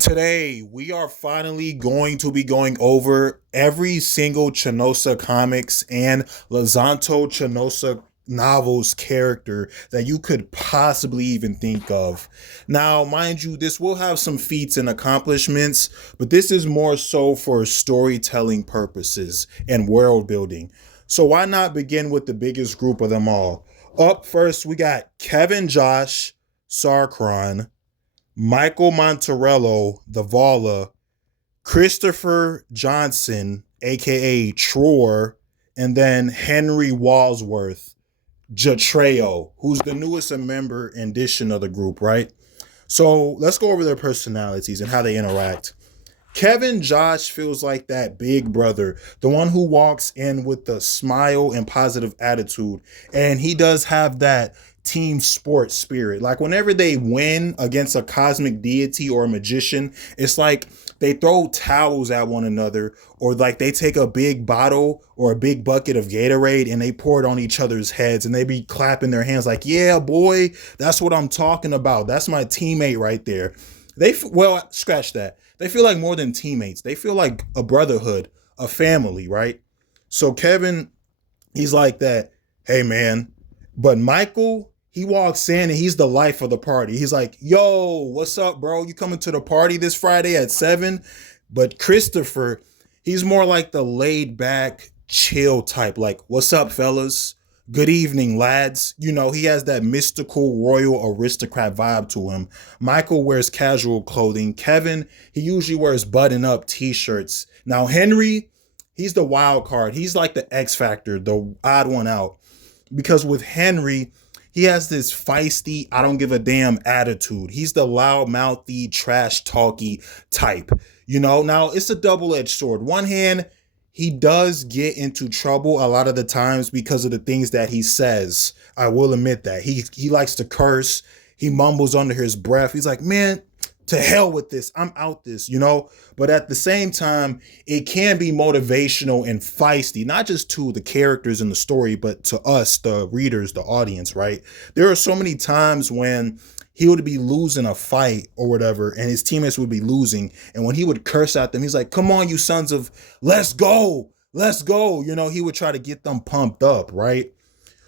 Today, we are finally going to be going over every single Chanosa comics and LuZanto Chanosa novels character that you could possibly even think of. Now, mind you, this will have some feats and accomplishments, but this is more so for storytelling purposes and world building. So why not begin with the biggest group of them all? Up first, we got Kevin Josh Sarkron, Michael Montello, the Vala, Christopher Johnson, aka Tror, and then Henry Walsworth, Jatreo, who's the newest member and addition of the group, right? So let's go over their personalities and how they interact. Kevin Josh feels like that big brother, the one who walks in with the smile and positive attitude. And he does have that team sports spirit. Like whenever they win against a cosmic deity or a magician, it's like they throw towels at one another, or like they take a big bottle or a big bucket of Gatorade and they pour it on each other's heads and they be clapping their hands like, yeah, boy, that's what I'm talking about. That's my teammate right there. Well, scratch that. They feel like more than teammates. They feel like a brotherhood, a family, right? So Kevin, he's like that. Hey, man. But Michael, he walks in and he's the life of the party. He's like, yo, what's up, bro? You coming to the party this Friday at 7? But Christopher, he's more like the laid back, chill type. Like, what's up, fellas? Good evening, lads. You know, he has that mystical royal aristocrat vibe to him. Michael wears casual clothing. Kevin, he usually wears button up t-shirts. Now, Henry, he's the wild card. He's like the X factor, the odd one out. Because with Henry, he has this feisty, I don't give a damn attitude. He's the loud mouthy, trash talky type. You know, now it's a double edged sword. One hand, he does get into trouble a lot of the times because of the things that he says. I will admit that. He likes to curse. He mumbles under his breath. He's like, man, to hell with this. I'm out this, you know? But at the same time, it can be motivational and feisty, not just to the characters in the story, but to us, the readers, the audience, right? There are so many times when he would be losing a fight or whatever, and his teammates would be losing. And when he would curse at them, he's like, come on, you sons of, let's go, let's go. You know, he would try to get them pumped up, right?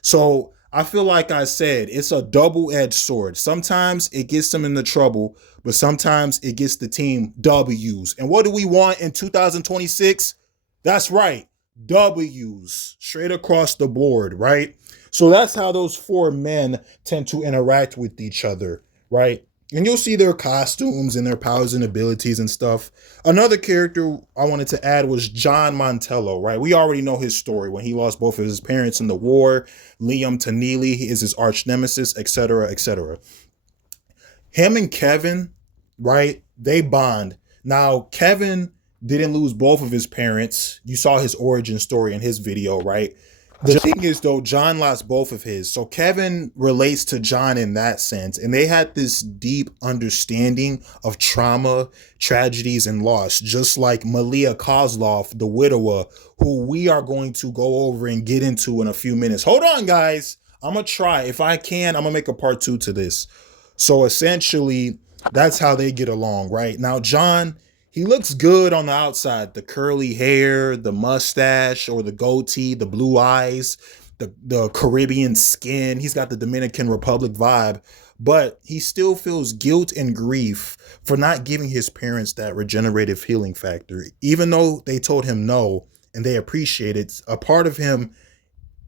So I feel like I said, it's a double-edged sword. Sometimes it gets them into trouble, but sometimes it gets the team W's. And what do we want in 2026? That's right, W's, straight across the board, right? So that's how those four men tend to interact with each other, right? And you'll see their costumes and their powers and abilities and stuff. Another character I wanted to add was John Montello, right? We already know his story when he lost both of his parents in the war. Liam to Neely is his arch nemesis, etc., etc. Him and Kevin, right? They bond. Now, Kevin didn't lose both of his parents. You saw his origin story in his video, right? The thing is, though, John lost both of his. So Kevin relates to John in that sense. And they had this deep understanding of trauma, tragedies, and loss, just like Malia Kozlov, the widower, who we are going to go over and get into in a few minutes. Hold on, guys. I'm going to try. If I can, I'm going to make a part 2 to this. So essentially, that's how they get along, right? Now, John, he looks good on the outside. The curly hair, the mustache or the goatee, the blue eyes, the Caribbean skin. He's got the Dominican Republic vibe, but he still feels guilt and grief for not giving his parents that regenerative healing factor. Even though they told him no and they appreciate it, a part of him,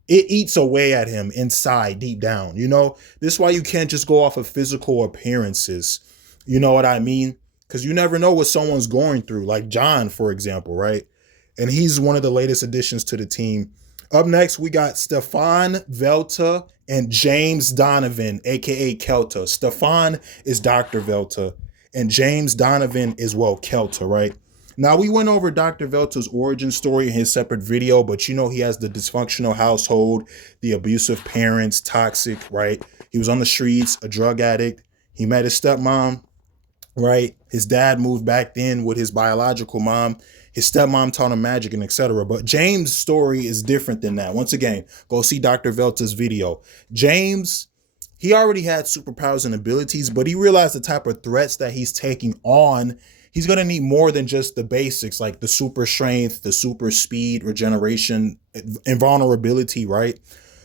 it eats away at him inside, deep down. You know, this is why you can't just go off of physical appearances. You know what I mean? Because you never know what someone's going through, like John, for example, right? And he's one of the latest additions to the team. Up next, we got Stefan Velta and James Donovan, aka Kelta. Stefan is Dr. Velta, and James Donovan is, well, Kelta, right? Now, we went over Dr. Velta's origin story in his separate video, but you know he has the dysfunctional household, the abusive parents, toxic, right? He was on the streets, a drug addict. He met his stepmom, right? His dad moved back in with his biological mom. His stepmom taught him magic and etc. But James' story is different than that. Once again, go see Dr. Velta's video. James he already had superpowers and abilities, but he realized the type of threats that he's taking on. He's going to need more than just the basics, like the super strength, the super speed, regeneration, invulnerability, right?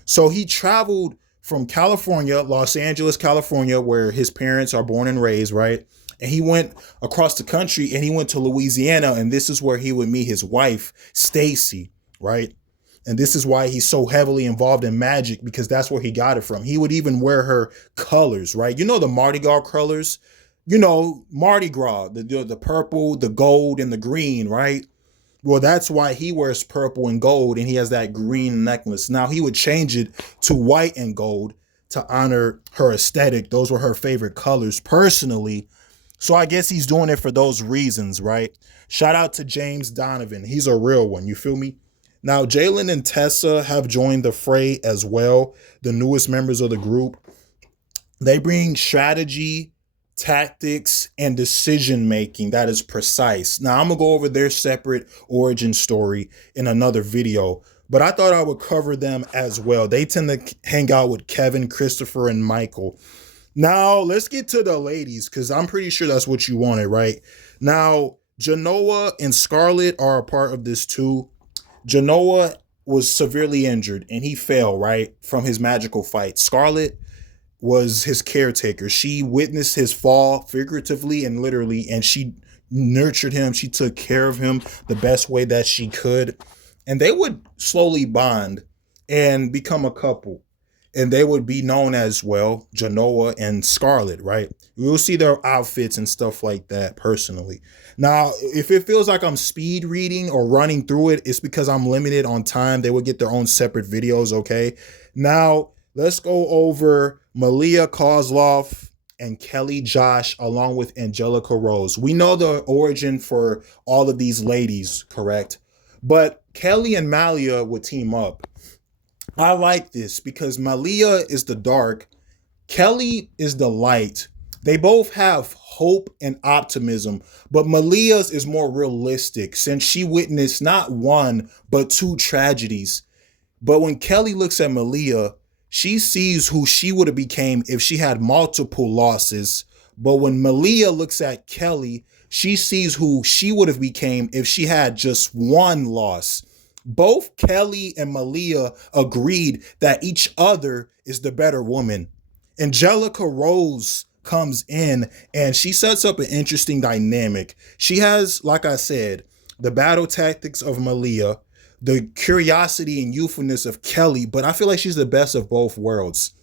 So he traveled from California, Los Angeles, California, where his parents are born and raised, right? And he went across the country and he went to Louisiana, and this is where he would meet his wife, Stacy, right? And this is why he's so heavily involved in magic, because that's where he got it from. He would even wear her colors, right? You know the Mardi Gras colors? You know, Mardi Gras, the purple, the gold, and the green, right? Well, that's why he wears purple and gold and he has that green necklace. Now, he would change it to white and gold to honor her aesthetic. Those were her favorite colors personally. So I guess he's doing it for those reasons, right? Shout out to James Donovan. He's a real one. You feel me? Now, Jalen and Tessa have joined the fray as well, the newest members of the group. They bring strategy, tactics, and decision making that is precise. Now, I'm going to go over their separate origin story in another video, but I thought I would cover them as well. They tend to hang out with Kevin, Christopher, and Michael. Now, let's get to the ladies, because I'm pretty sure that's what you wanted, right? Now, Genoa and Scarlet are a part of this too. Genoa was severely injured and he fell, right, from his magical fight. Scarlet was his caretaker. She witnessed his fall figuratively and literally, and she nurtured him. She took care of him the best way that she could. And they would slowly bond and become a couple. And they would be known as, well, Genoa and Scarlet, right? We'll see their outfits and stuff like that personally. Now, if it feels like I'm speed reading or running through it, it's because I'm limited on time. They would get their own separate videos, okay? Now, let's go over Malia Kozlov and Kelly Josh along with Angelica Rose. We know the origin for all of these ladies, correct? But Kelly and Malia would team up. I like this because Malia is the dark, Kelly is the light. They both have hope and optimism, but Malia's is more realistic since she witnessed not one, but two tragedies. But when Kelly looks at Malia, she sees who she would have became if she had multiple losses. But when Malia looks at Kelly, she sees who she would have became if she had just one loss. Both Kelly and Malia agreed that each other is the better woman. Angelica Rose comes in and she sets up an interesting dynamic. She has, like I said, the battle tactics of Malia, the curiosity and youthfulness of Kelly, but I feel like she's the best of both worlds.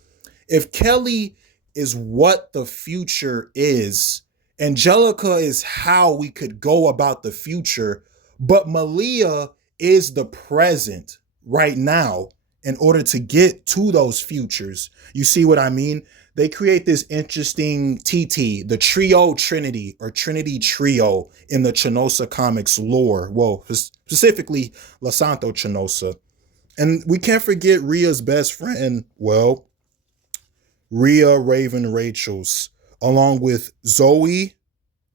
If Kelly is what the future is, Angelica is how we could go about the future, but Malia is the present right now in order to get to those futures. You see what I mean? They create this interesting TT, the trio trinity or trinity trio in the Chanosa comics lore. Well, specifically LuZanto Chanosa. And we can't forget Rhea's best friend, well, Rhea Raven Rachels, along with Zoe,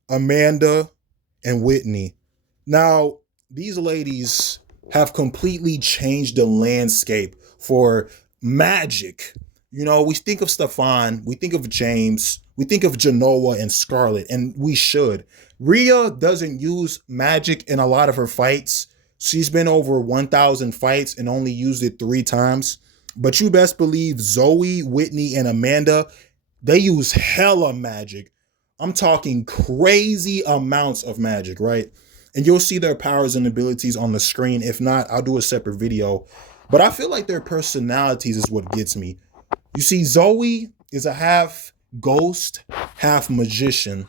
Amanda, and Whitney. Now, these ladies have completely changed the landscape for magic. You know, we think of Stefan, we think of James, we think of Genoa and Scarlet, and we should. Rhea doesn't use magic in a lot of her fights. She's been over 1,000 fights and only used it 3 times. But you best believe Zoe, Whitney, and Amanda, they use hella magic. I'm talking crazy amounts of magic, right? And you'll see their powers and abilities on the screen. If not, I'll do a separate video. But I feel like their personalities is what gets me. You see, Zoe is a half ghost, half magician.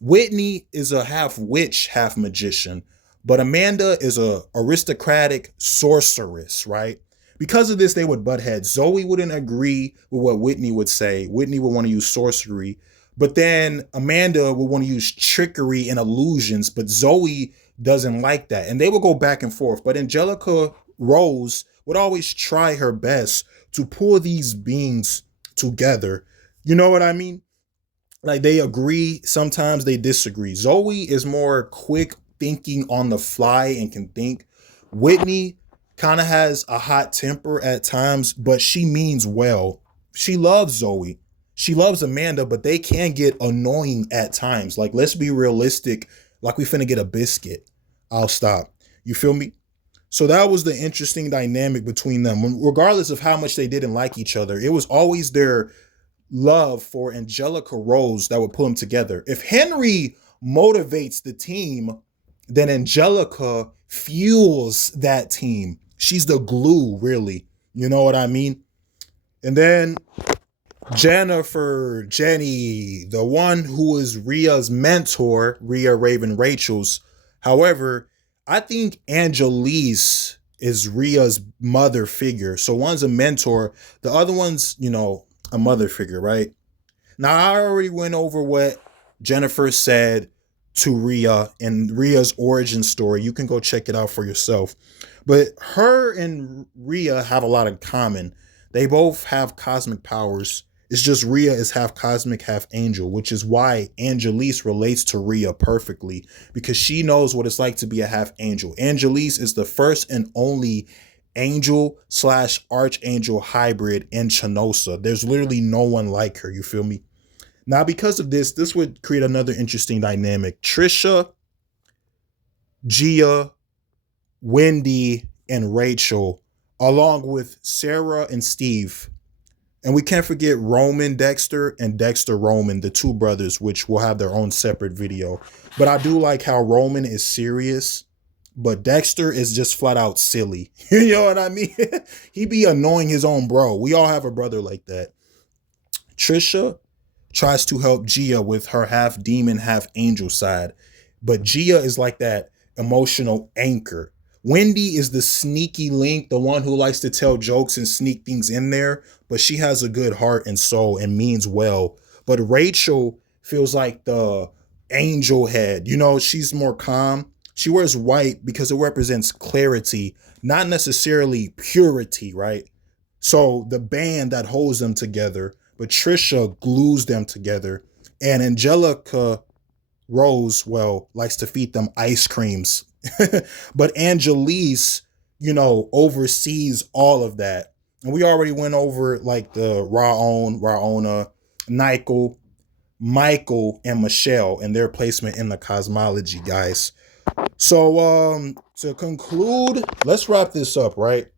Whitney is a half witch, half magician. But Amanda is a aristocratic sorceress, right? Because of this, they would butt heads. Zoe wouldn't agree with what Whitney would say. Whitney would want to use sorcery. But then Amanda would want to use trickery and illusions, but Zoe doesn't like that. And they would go back and forth. But Angelica Rose would always try her best to pull these beings together. You know what I mean? Like they agree, sometimes they disagree. Zoe is more quick thinking on the fly and can think. Whitney kind of has a hot temper at times, but she means well. She loves Zoe. She loves Amanda, but they can get annoying at times. Like, let's be realistic. Like, we finna get a biscuit. I'll stop. You feel me? So that was the interesting dynamic between them. Regardless of how much they didn't like each other, it was always their love for Angelica Rose that would pull them together. If Henry motivates the team, then Angelica fuels that team. She's the glue, really. You know what I mean? And then Jenny, the one who is Rhea's mentor, Rhea Raven Rachel's. However, I think Angelise is Rhea's mother figure. So one's a mentor, the other one's, a mother figure, right? Now, I already went over what Jennifer said to Rhea and Rhea's origin story. You can go check it out for yourself. But her and Rhea have a lot in common. They both have cosmic powers. It's just Rhea is half cosmic, half angel, which is why Angelise relates to Rhea perfectly, because she knows what it's like to be a half angel. Angelise is the first and only angel slash archangel hybrid in Chanosa. There's literally no one like her. You feel me? Now, because of this would create another interesting dynamic. Trisha, Gia, Wendy, and Rachel, along with Sarah and Steve. And we can't forget Roman Dexter and Dexter Roman, the two brothers, which will have their own separate video. But I do like how Roman is serious, but Dexter is just flat out silly. You know what I mean? He be annoying his own bro. We all have a brother like that. Trisha tries to help Gia with her half demon, half angel side. But Gia is like that emotional anchor. Wendy is the sneaky link, the one who likes to tell jokes and sneak things in there, but she has a good heart and soul and means well. But Rachel feels like the angel head. She's more calm. She wears white because it represents clarity, not necessarily purity, right? So the band that holds them together, but Trisha glues them together. And Angelica Rose, likes to feed them ice creams. But Angelise, oversees all of that. And we already went over like the Raona, Michael, and Michelle and their placement in the cosmology, guys. So to conclude, let's wrap this up, right?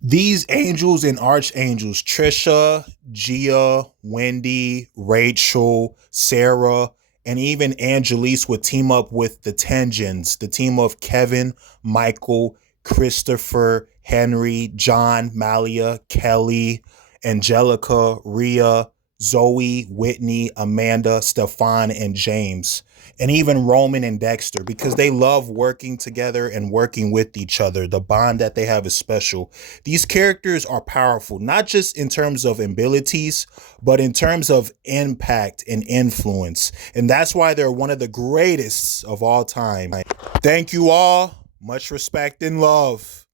These angels and archangels, Trisha, Gia, Wendy, Rachel, Sarah, and even Angelise would team up with the Tengens, the team of Kevin, Michael, Christopher, Henry, John, Malia, Kelly, Angelica, Rhea, Zoe, Whitney, Amanda, Stefan, and James. And even Roman and Dexter, because they love working together and working with each other. The bond that they have is special. These characters are powerful, not just in terms of abilities, but in terms of impact and influence. And that's why they're one of the greatest of all time. Thank you all. Much respect and love.